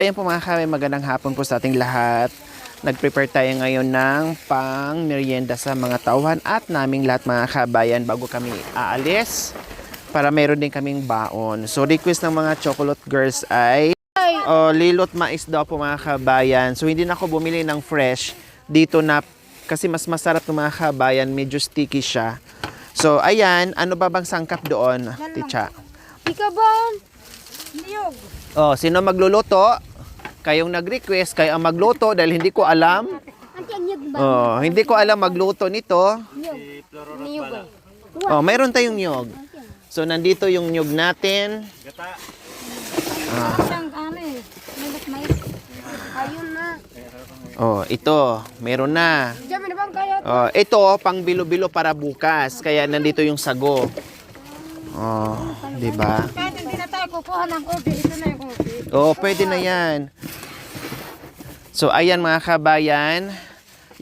Ayan po mga kaway, magandang hapon po sa ating lahat. Nag-prepare tayo ngayon ng pang merienda sa mga tauhan at naming lahat mga kabayan bago kami aalis para meron din kaming baon. So request ng mga chocolate girls ay lilot mais daw po mga kabayan. So hindi na ako bumili ng fresh dito na kasi mas masarap ng mga kabayan, medyo sticky siya. So ayan, ano ba bang sangkap doon, Ticha? Pikabon! Niyog! Oh, sino magluluto? Kayong nag-request, kayo ang magluto dahil hindi ko alam. Ante, niyog ba? Oh, hindi ko alam magluto nito. Niyog. Niyog eh. Oh, mayroon tayong nyog. So nandito yung nyog natin. Isang ano eh. Nilot mais. Ayun na. Oh, ito, meron na. Diyan na bang kayo? Oh, ito pang bilo-bilo para bukas. Kaya nandito yung sago. Oh, 'di ba? Kahit hindi na tayo kukuha ng kopi, ito na yung kopi. Oh, pwede na 'yan. So ayan mga kabayan,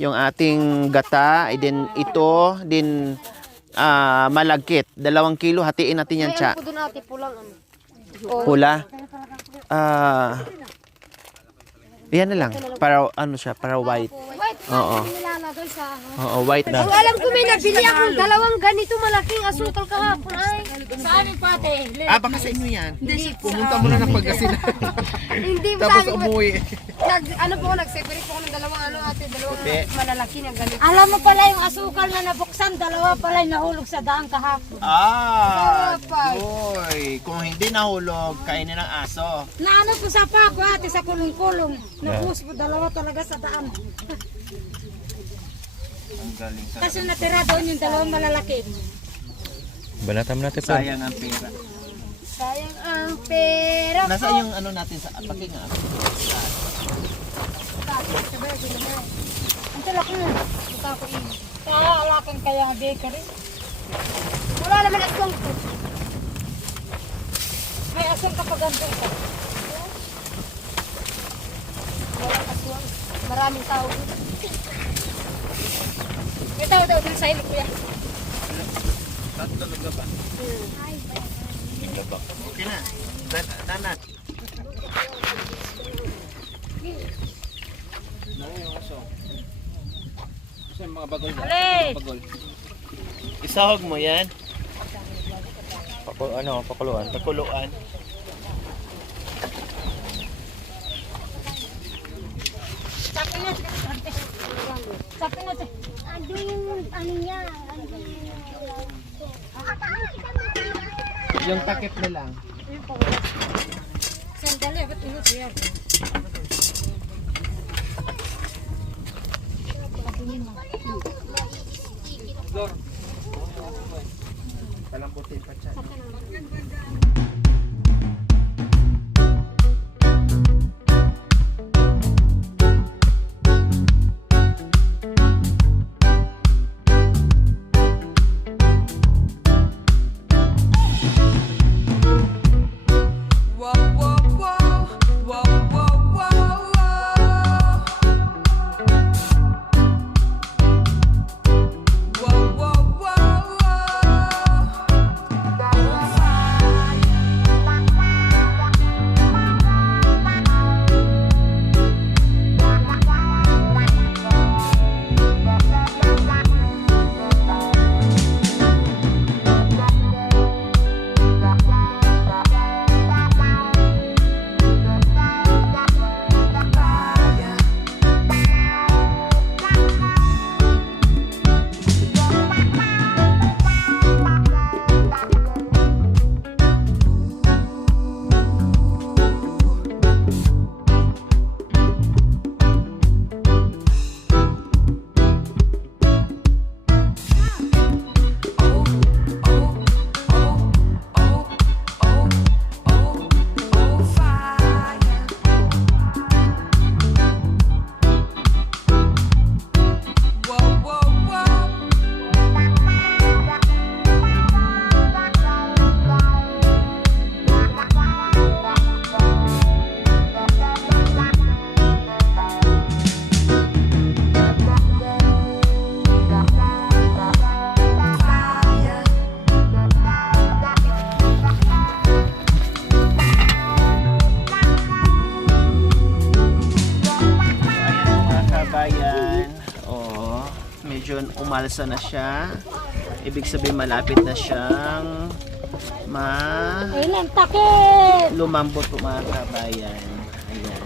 yung ating gata, din ito din malagkit. 2 kilo, hatiin natin yan, Cha. Ay, doon ate, pulang ano. Pula. Yan na lang. Para ano siya, para white. Wait, Oo. nilalagay sa ano. Oo, white na. Ang alam ko may nabili akong 2 ganito malaking asukal kahapon ay. Sa amin pate. Baka sa inyo yan. Pumunta mo na ng Pagasinan. Hindi ba Tapos sabi ko, umuwi. ano po, nag-separate po ako ng 2 ano ate, 2 malalaki na ganito. Alam mo pala yung asukal na nabuksan, 2 pala yung nahulog sa daan kahapon. Boy. Kung hindi nahulog, kainin ng aso. Na ano po sa pako ate sa kulong-kulong. Nabus po 2 talaga sa daan. Ang galing sa. Kasi natira doon yung 2 malalaki. Banatan mo natin pa. Sayang ang pera. Sayang ang pera ko. Nasa yung ano natin sa pakinga. Ang talak na. Buka ko yun. Alakan kaya ang bakery. Wala naman aswang ko. May asal ka pa ganito isa. Wala aswang. Maraming tao dito. May tao daw dun sa ilog kuya. Talaga ba? Okay na. Nanat. Alit! Isahog mo yan. Pakuluan. Pakuluan. Sakin na ate. Sakin na ate. Ando yung ano niya. Yung takip na lang. Sandali, ba't tulog yan? Palambutin pa siya. Whoa, whoa, whoa, whoa, whoa, whoa. medyo umalsa na siya. Ibig sabihin malapit na siyang Ilang takip! lumambot po mga kabayan. Ayan.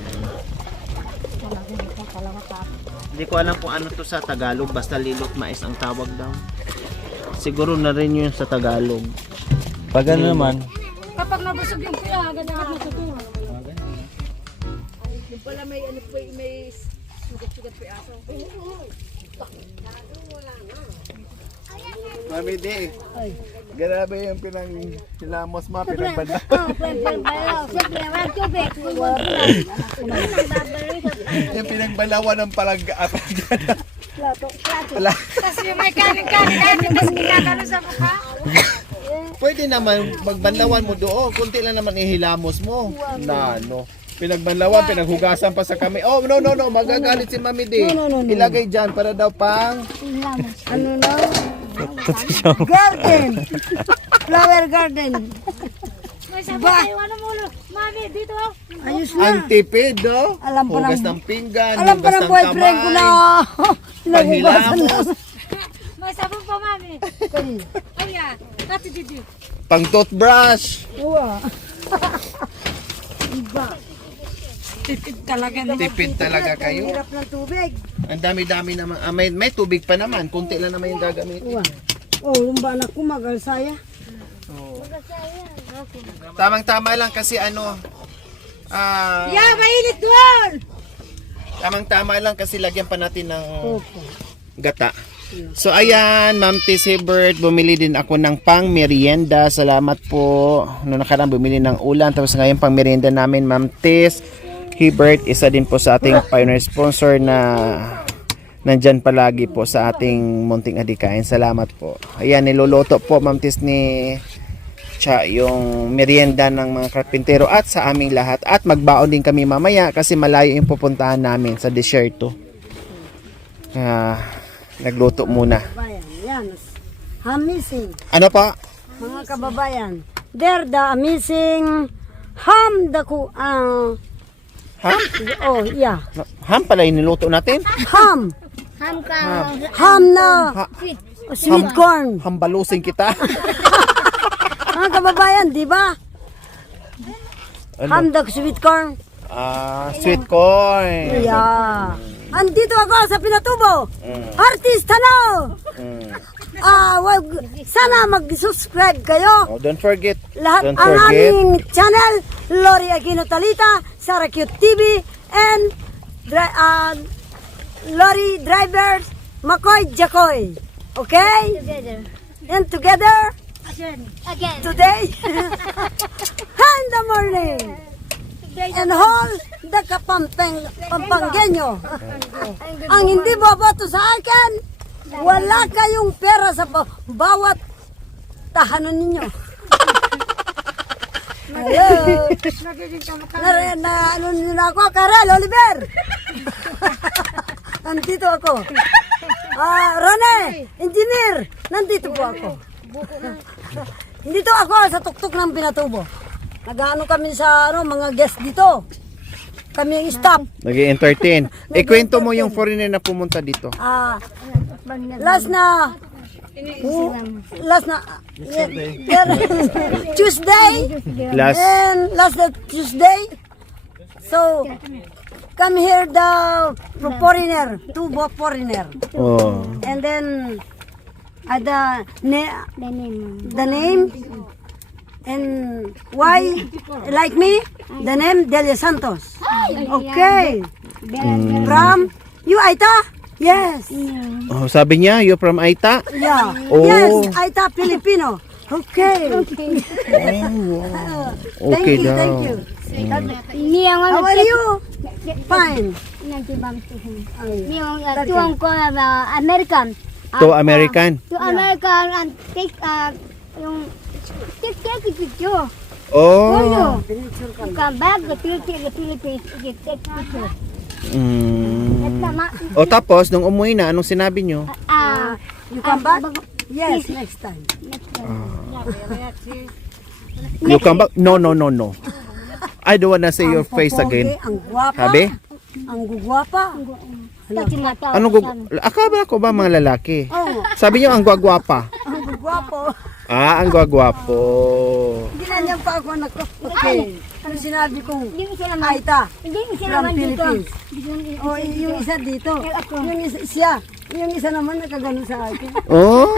Hindi ko alam kung ano to sa Tagalog, basta lilot mais ang tawag daw. Siguro na rin yun sa Tagalog. Pag ano naman, Kapag nabusog yung kuya, agad-agad natuturo. Mami di. Grabe yung pinangilamos mo, pinagbanda. Yung pinagbalawan ng palaggaan. Tapos yung may kanin-kanin, tapos ginagano sa mukha. Pwede naman magbanlawan mo doon. Kunti lang naman ihilamos mo. Na, no. Pinagbanlawan, pinaghugasan pa sa kami. Oh, no. Magagalit si Mami di. Ilagay dyan para daw pang... Ano na? Garden! Flower garden! May sabi tayo, ano mo ulo? Mami, dito oh! Ayos na! Ang tipid, no? Alam pa Hugas ng- ng pinggan, Alam pa hugas ng ng boyfriend ko na Panghilamos, may sabon pa, Mami! Kaya, kati didi. pang toothbrush. Uwa! Iba! Tipid talaga nila. Tipid talaga kayo. Hirap ng tubig. Ang dami-dami naman. Ah, may tubig pa naman. Kunti lang naman yung gagamitin. Uwa! Oh, yung ba anak ko magalsaya? Tamang-tama lang kasi ano... Yeah, mainit doon! Tamang-tama lang kasi lagyan pa natin ng gata. So ayan, Ma'am Tis Hebert, bumili din ako ng pang merienda. Salamat po. Noong nakaraan bumili ng ulan. Tapos ngayon pang merienda namin, Ma'am Tis Hebert, isa din po sa ating pioneer sponsor na nandyan palagi po sa ating munting adikain. Salamat po. Ayan, niluluto po, Ma'am Tis ni Cha yung merienda ng mga karpintero at sa aming lahat. At magbaon din kami mamaya kasi malayo yung pupuntahan namin sa desierto. Nagluto muna. Kababayan, yan. Amazing. Ano pa? Mga kababayan, they're the amazing ham Ham? oh, yeah. Ham pala yung niluto natin? Ham. Ham na sweet corn. Hambalusin kita. Mga kababayan, di ba? Ham Ano? the sweet corn. Sweet corn. Yeah. Andito ako sa Pinatubo. Artista na. Sana mag-subscribe kayo. Oh, don't forget. Lahat Don't ang forget. aming channel, Lori Aquino Talita, Sara Cute TV, and Lori Drivers, Makoy Jacoy. Okay? And together, today, in the morning, and all the Pampanggenyo. Ang hindi boboto sa akin, wala kayong pera sa bawat tahanan ninyo. Hello. Ano nyo ako? Karel, Oliver. Nandito ako. Rene, engineer. Nandito po ako. Nandito ako sa tuktok ng Pinatubo. Nag-ano kami sa mga guest dito. Kami yung staff. Nag-entertain. Kwento mo yung foreigner na pumunta dito. Last na Tuesday. Last. And last Tuesday. So come here the foreigner, two foreigner. Oh. And then the name and why like me the name Delia Santos. Okay. From you Aita? Yes. Oh, sabi niya, you're from Aita? Yeah. Oh. Yes, Aita Filipino. Okay. Okay daw. Thank you. How are you? Fine. Tuwang ko American. To American? To American and take yung take picture. Oh. You come back the Philippines, you take picture. O tapos, nung umuwi na, anong sinabi nyo? You come back? Yes, next time. You come back? No. I don't wanna see your face pogi, again. Ang guwapa. Sabi? Ang gugwapa. Akala ko ba mga lalaki? Oo. Sabi niyo ang gwagwapa. Ang gwapo. Ah, ang gwagwapo. Ginanyan pa ako anak ko. Okay. Ano sinabi kong Aita from Philippines. Oh, yung isa dito. Yung isa siya. Yung isa naman nakagano sa akin. Oh!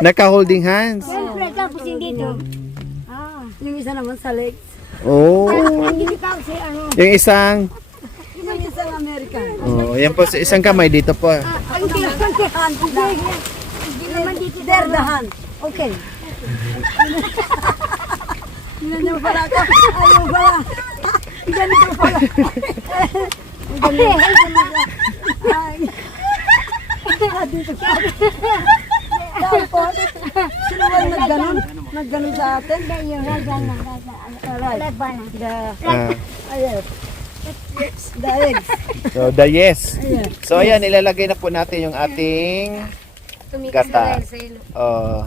Naka-holding hands. Siyempre, tapos hindi dito. Yung isa naman sa legs. Oh! Hindi ka kasi ano. Yung isang... Yung isang American. Oh, yan po, sa isang kamay dito po. Hindi naman dito. There the hand. Okay. Ganyan pala ako. Ayaw pala. Ganito pala. Ay. Dito pa. Tapos, sino ba yung nagganon? Nagganon sa atin? Alright. Ah, Ayun. The eggs. so, the yes. Ayan. So, ayan, ilalagay na po natin yung ating gata. Oh.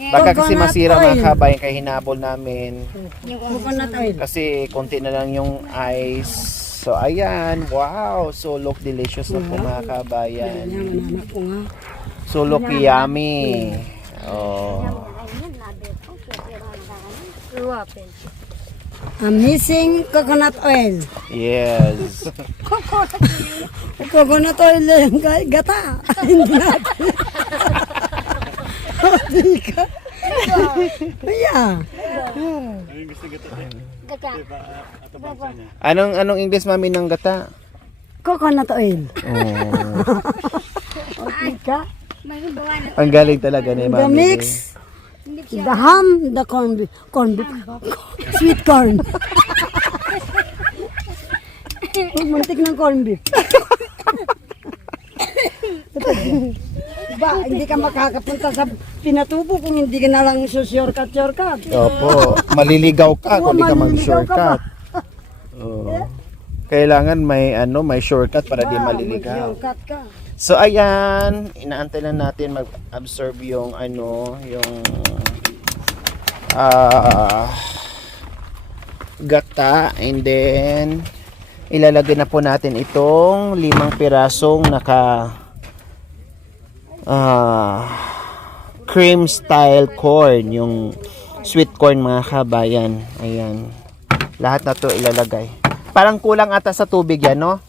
And Baka kasi coconut masira oil. mga kabayan kaya hinabol namin. Coconut oil. Kasi konti na lang yung ice. So, ayan. Wow. So, look delicious na po mga kabayan. Yan, anak ko nga. So, look yummy. Oh. I'm missing coconut oil. Yes. Coconut oil yung gata. Hindi natin. Hindi ka. Yeah. Anong English mami ng gata? Coconut oil. Oh. Okay ka? Ang galing talaga ni The mami. mix. The ham, the corn beef. Sweet corn. Muntik ng corn beef. Ba, hindi ka makakapunta sa Pinatubo kung hindi ka na lang shortcut. Opo, maliligaw ka kung di ka maliligaw ka mag-shortcut. Oo. Kailangan may shortcut para di maliligaw. Shortcut ka. So ayan, inaantay lang natin mag-absorb yung gata, and then ilalagay na po natin itong 5 pirasong cream style corn, yung sweet corn mga kabayan. Ayan. Lahat na to ilalagay. Parang kulang ata sa tubig yan, no?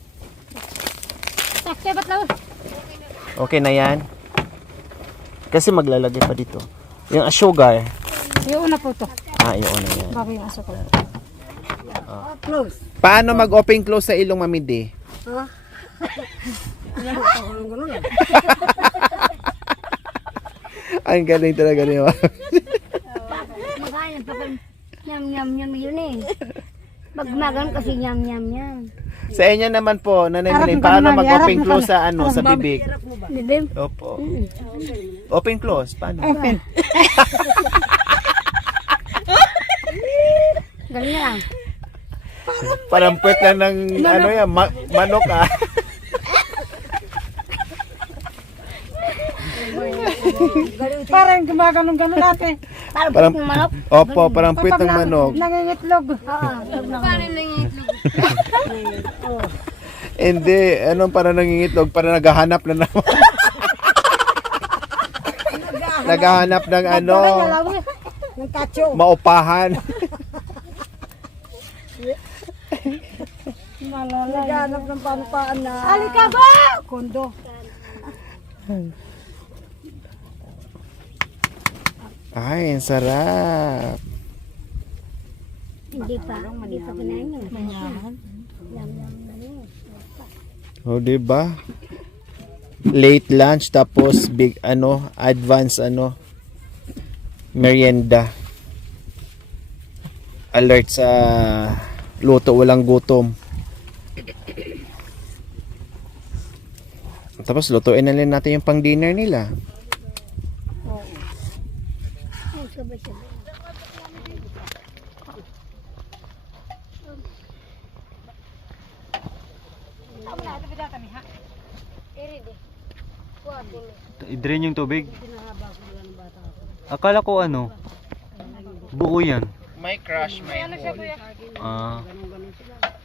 Okay na yan. Kasi maglalagay pa dito. Yung sugar. Yung una po to. Yung una yan. Bago yung asukal. Close. Paano mag-open close sa ilong mamidi? Ang galing talaga niyo. Makain pa nyam yun eh. Pag magan kasi nyam. Sa inyo naman po, Nanay Milay, paano mag-open close sa sa bibig? Bibim? Opo. Open close, paano? Open. Galing na lang. Parang puwet lang ng manok ah. Parang gumaganon-ganon natin. Parang manok. Opo, parang puwet ng manok. Nangingitlog. Parang nangingitlog. Hindi, parang nangingitlog, parang naghahanap na naman. Naghahanap ng Ng kacho. maupahan. Naghanap ng panupaan na Alikaba! kondo. Ay, ang sarap. Hindi pa kinain yun. O, diba? Late lunch, tapos big, advance, merienda. Alert sa luto, walang gutom. Tapos, lutuin na rin natin yung pang dinner nila. I-drain yung tubig. Akala ko buo yan. My crush, my Ah.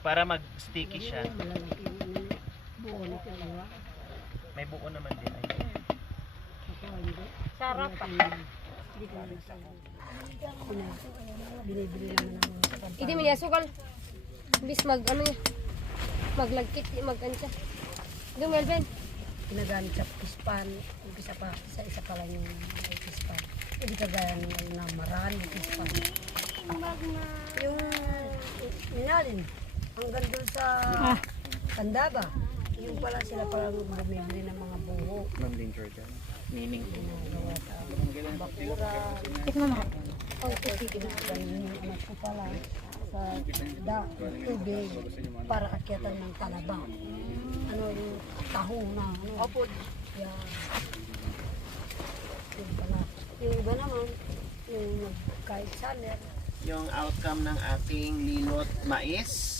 Para mag-sticky siya. May buo naman din. Sarap pa. Hindi mo niya sukal. Bis ano niya. Maglagkit, ano siya. Doon, Melvin. Ginagamit sa pispan. Isa pa lang yung pispan. Hindi kagaya na marami pispan. Yung minalin, hanggang doon sa Candaba. Yung pala sila pala bumibili ng mga buho. Ma'am Lynn Jordan. Meaning Ginagawa sa bakura. Ganun ko pala sa tubig para akyatan ng talaba. Ano yung tahong na ano. Opo. Yeah. Yung pala. Yung iba naman, yung kahit saler. yung outcome ng ating lilot mais.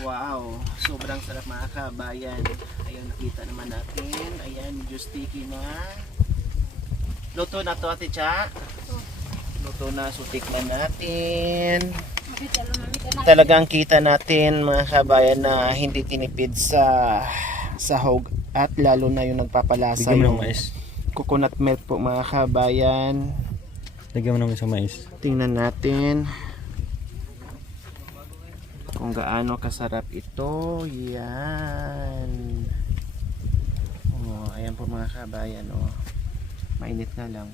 Wow, sobrang sarap mga kabayan. Ayun, nakita naman natin. Ayan, medyo sticky na. Luto na to, Ate Cha. Luto na, so tikman natin. Talagang kita natin mga kabayan na hindi tinipid sa sahog at lalo na yung nagpapalasa Bigyan mo yung ng mais. coconut milk po mga kabayan. Lagyan mo ng isang mais. Tingnan natin kung gaano kasarap ito. Yan. Oh, ayan po mga kabayan. Oh. Mainit na lang.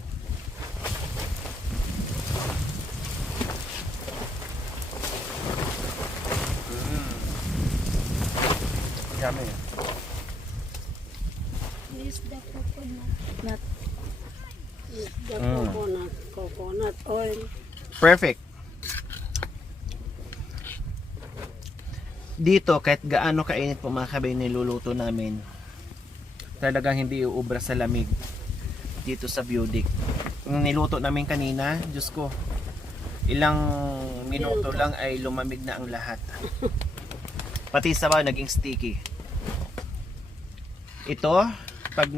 Yummy. Coconut oil. Perfect. Dito, kahit gaano kainit po mga kabayan niluluto namin, talagang hindi uubra sa lamig dito sa Budik. Yung niluto namin kanina, Diyos ko, ilang minuto lang ay lumamig na ang lahat. Pati sabaw naging sticky. Ito, pag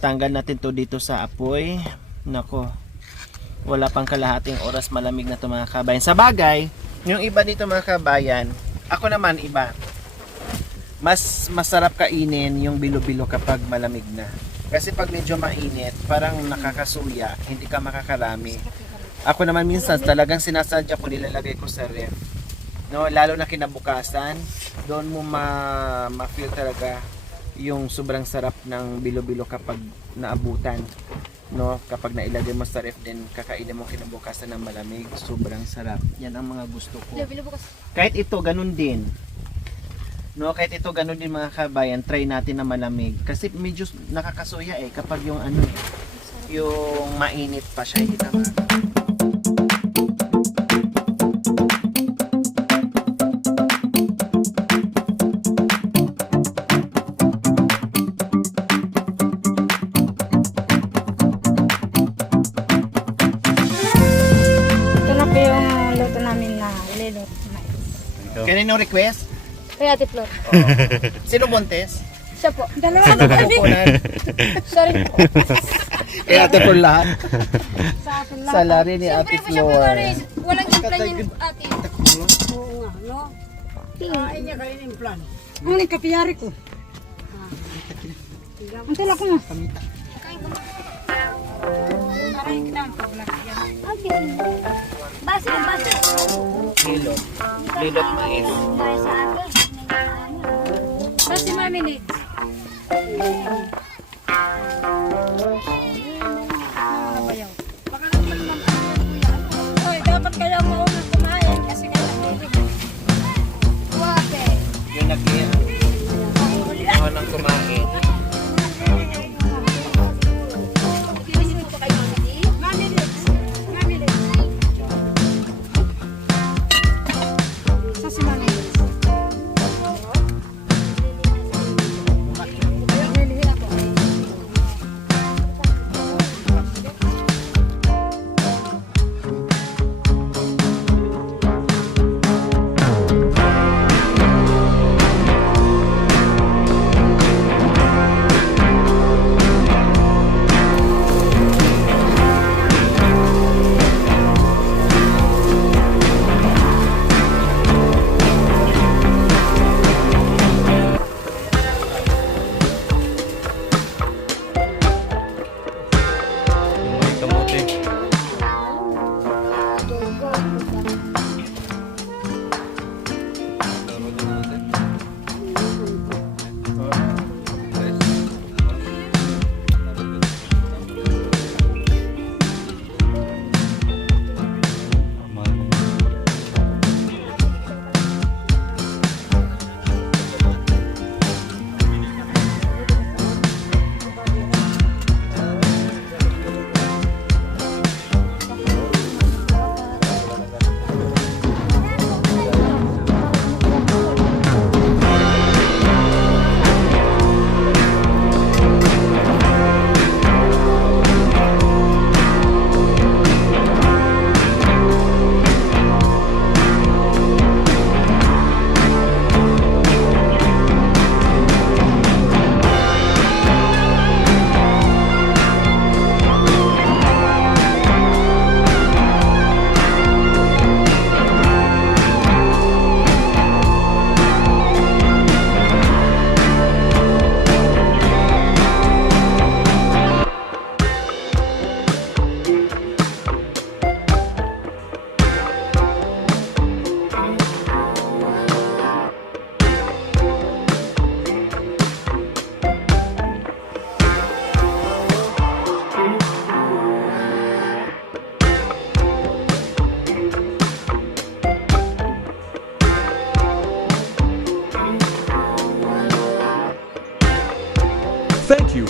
tanggal natin to dito sa apoy, nako, wala pang kalahating oras malamig na to mga kabayan. Sa bagay, yung iba dito mga kabayan, ako naman iba. Mas masarap kainin yung bilo-bilo kapag malamig na. Kasi pag medyo mainit, parang nakakasuya, hindi ka makakarami. Ako naman minsan talagang sinasadya ko, nilalagay ko sa ref. No, lalo na kinabukasan, doon mo ma-feel talaga yung sobrang sarap ng bilo-bilo kapag naabutan. No, kapag nailagay mo sa ref din, kakainin mo kinabukasan ng malamig, sobrang sarap. Yan ang mga gusto ko. Kahit ito ganun din. No, kahit ito ganun din mga kabayan, try natin na malamig kasi medyo nakakasuya kapag yung yung mainit pa siya, hindi tama. Ito na po yung luto namin na lilot mais. Kanino request? Kaya Ate Flor. Sino buntes? Siya po. Dalawa Sino kukunan? Sorry po. Kaya ate for lahat. sa atin lang. Salary ni Ate Flor. Walang implan yun, ate. Oo nga, no? Kain niya kayo ng plan. Ano yung kapiyari ko? Ang tala ko nga. Base. Lilot. Lilot mais. Tapos si Mami Nate. Oy, dapat kayo maunang kumain kasi kayo nakikinig. Wape. Yung nang kumain. Pilisin mo pa kayo Mami Nate. Mami Liz. Mami Liz. Sa si Mami Liz.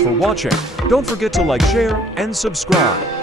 for watching. Don't forget to like, share, and subscribe.